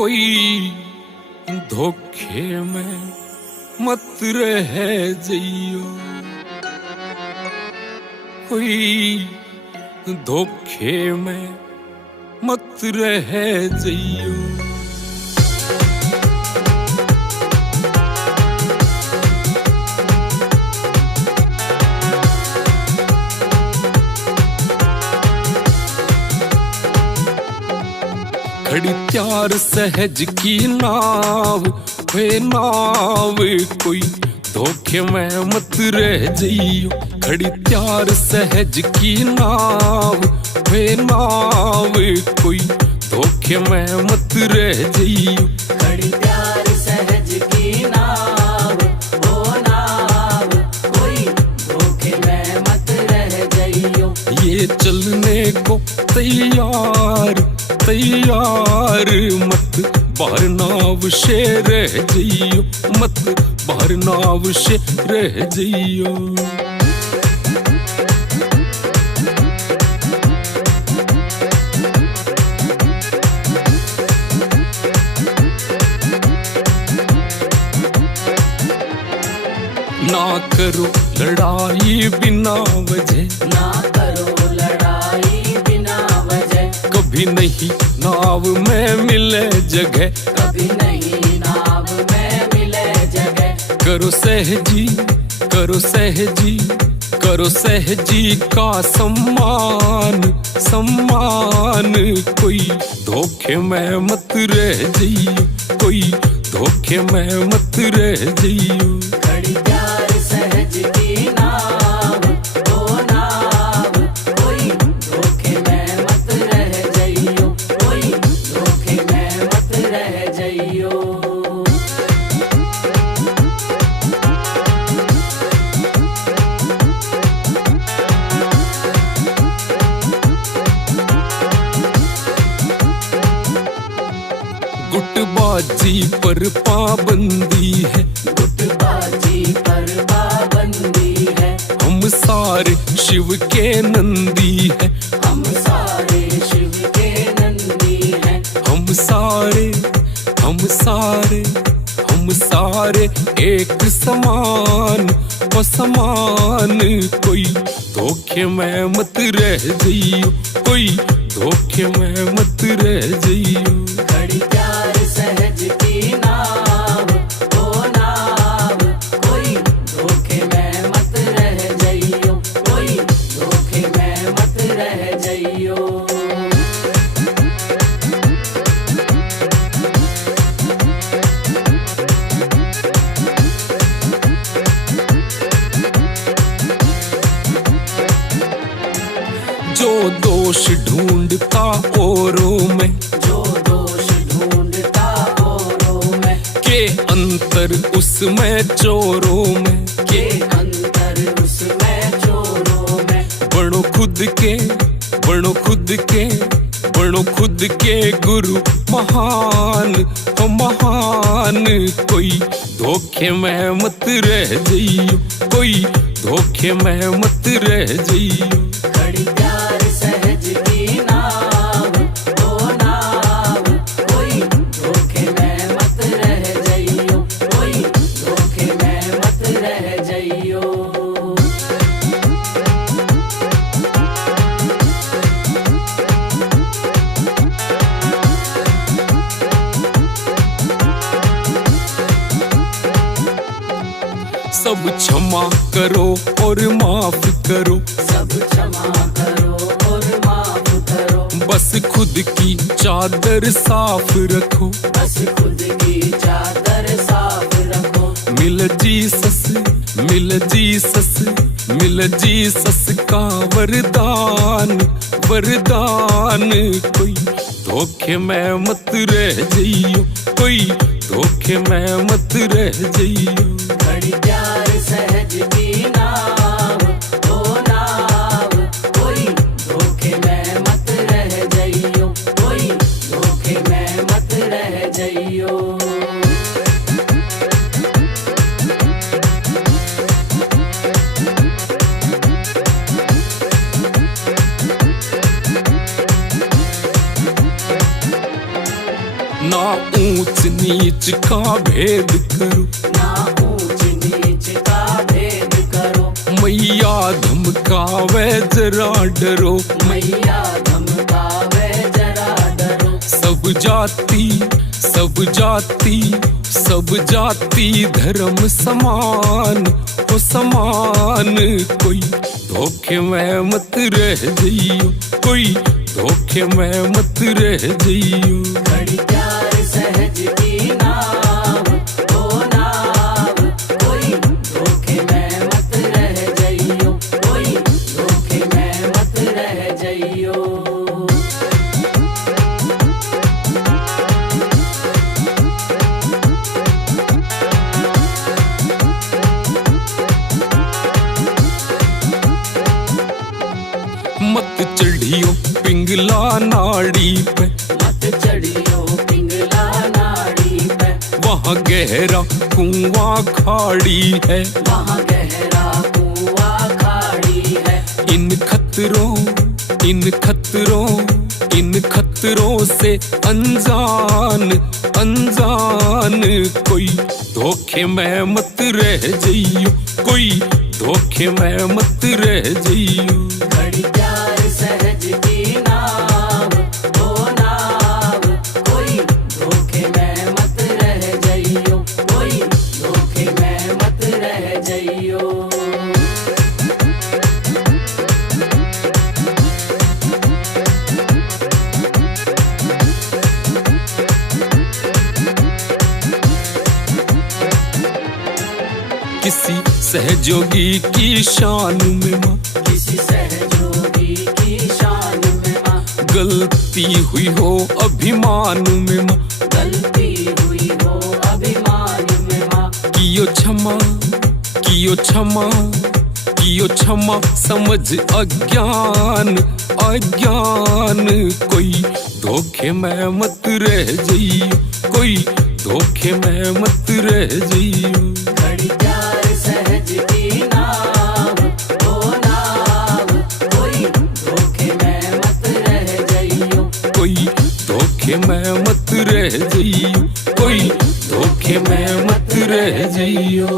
कोई धोखे में मत रह जइयो, कोई धोखे में मत रह जइयो। खड़ी त्यार सहज की नाव, वे नाव कोई धोखे में मत रह जइयो। खड़ी त्यार सहज की नाव, वे नाव कोई धोखे में मत रह जइयो। खड़ी त्यार सहज की नाव, वो नाव कोई धोखे में मत रह जइयो। ये चलने को तैयार तैयार मत बाहर नाव से रह जइयो, मत बाहर नाव से रह जइयो। ना करो लड़ाई बिना वजह, ना करो लड़ाई बिना वजह। कभी नहीं नाव में मिले जगह, कभी नहीं नाव में मिले जगह। करो सहजी करो सहजी करो सहजी का सम्मान सम्मान। कोई धोखे में मत रह जइयो, कोई धोखे में मत रह जइयो। खड़ी त्यार सहज की नाव, वो नाव कोई धोखे में मत रह जइयो, कोई धोखे में मत रह जइयो। गुटबाजी पर पाबंदी है, गुटबाजी पर पाबंदी है। हम सारे शिव के नंदी है, हम सारे शिव के नंदी हैं। हम सारे हम सारे हम सारे एक समान और समान। कोई धोखे में मत रह जइयो, कोई धोखे में मत रह जइयो। खड़ी त्यार सहज की नाव, वो नाव कोई धोखे में मत रह जइयो, कोई धोखे में मत रह जइयो। जो दोष ढूंढता औरों में, जो दोष ढूंढता औरों में, के अंतर उसमें चोरों में, के अंतर उसमें चोरों में। बनो खुद के बनो खुद के बनो खुद के गुरु महान हो महान। कोई धोखे में मत रह जइयो, कोई धोखे में मत रह जइयो। खड़ी त्यार सहज की नाव, वो नाव कोई धोखे में मत रह जइयो, कोई धोखे में मत रह जइयो। सब क्षमा करो और माफ करो, सब क्षमा करो और माफ करो। बस खुद की चादर साफ रखो, बस खुद की चादर साफ रखो। मिल जीसस मिल जीसस मिल जीसस का वरदान वरदान। कोई धोखे में मत रह जइयो, कोई धोखे में मत रह जइयो। खड़ी त्यार सहज की नाव, वो नाव कोई धोखे में मत रह जइयो, कोई धोखे में मत रह जइयो। ना ऊंच नीच का भेद करो, ना ऊंच नीच का भेद करो। मैया धमकावे जरा डरो, मैया धमकावे जरा डरो। सब जाति सब जाति सब जाति धर्म समान, हो समान। कोई धोखे में मत रह जइयो, कोई धोखे में मत रह जइयो। घड़ी प्यार सहज की नाव, ओ नाव, कोई धोखे में मत रह जइयो, कोई धोखे में मत रह जइयो। मत चढ़ियो पिंगला नाड़ी पे, मत चढ़ियो पिंगला नाड़ी पे। वहाँ गहरा कुआं खाड़ी है, वहाँ गहरा कुआं खाड़ी है। इन खतरों इन खतरों इन खतरों से अनजान अनजान। कोई धोखे में मत रह जइयो, कोई धोखे में मत रह जइयो। घड़ी प्यार सहज की नाव, ओ नाव, कोई धोखे में मत रह जइयो, कोई धोखे में मत रह जइयो। किसी सहयोगी की शान में माँ, किसी सहयोगी की शान में माँ, गलती हुई हो अभिमान में माँ, गलती हुई हो अभिमान में माँ। कियो क्षमा कियो क्षमा कियो क्षमा समझ अज्ञान अज्ञान। कोई धोखे में मत रह जइयो, कोई धोखे में मत रह जइयो। घड़ी प्यार सहज की नाव, ओ नाव, कोई धोखे में मत रह जइयो, कोई धोखे में मत रह जइयो, कोई धोखे में मत रह जइयो।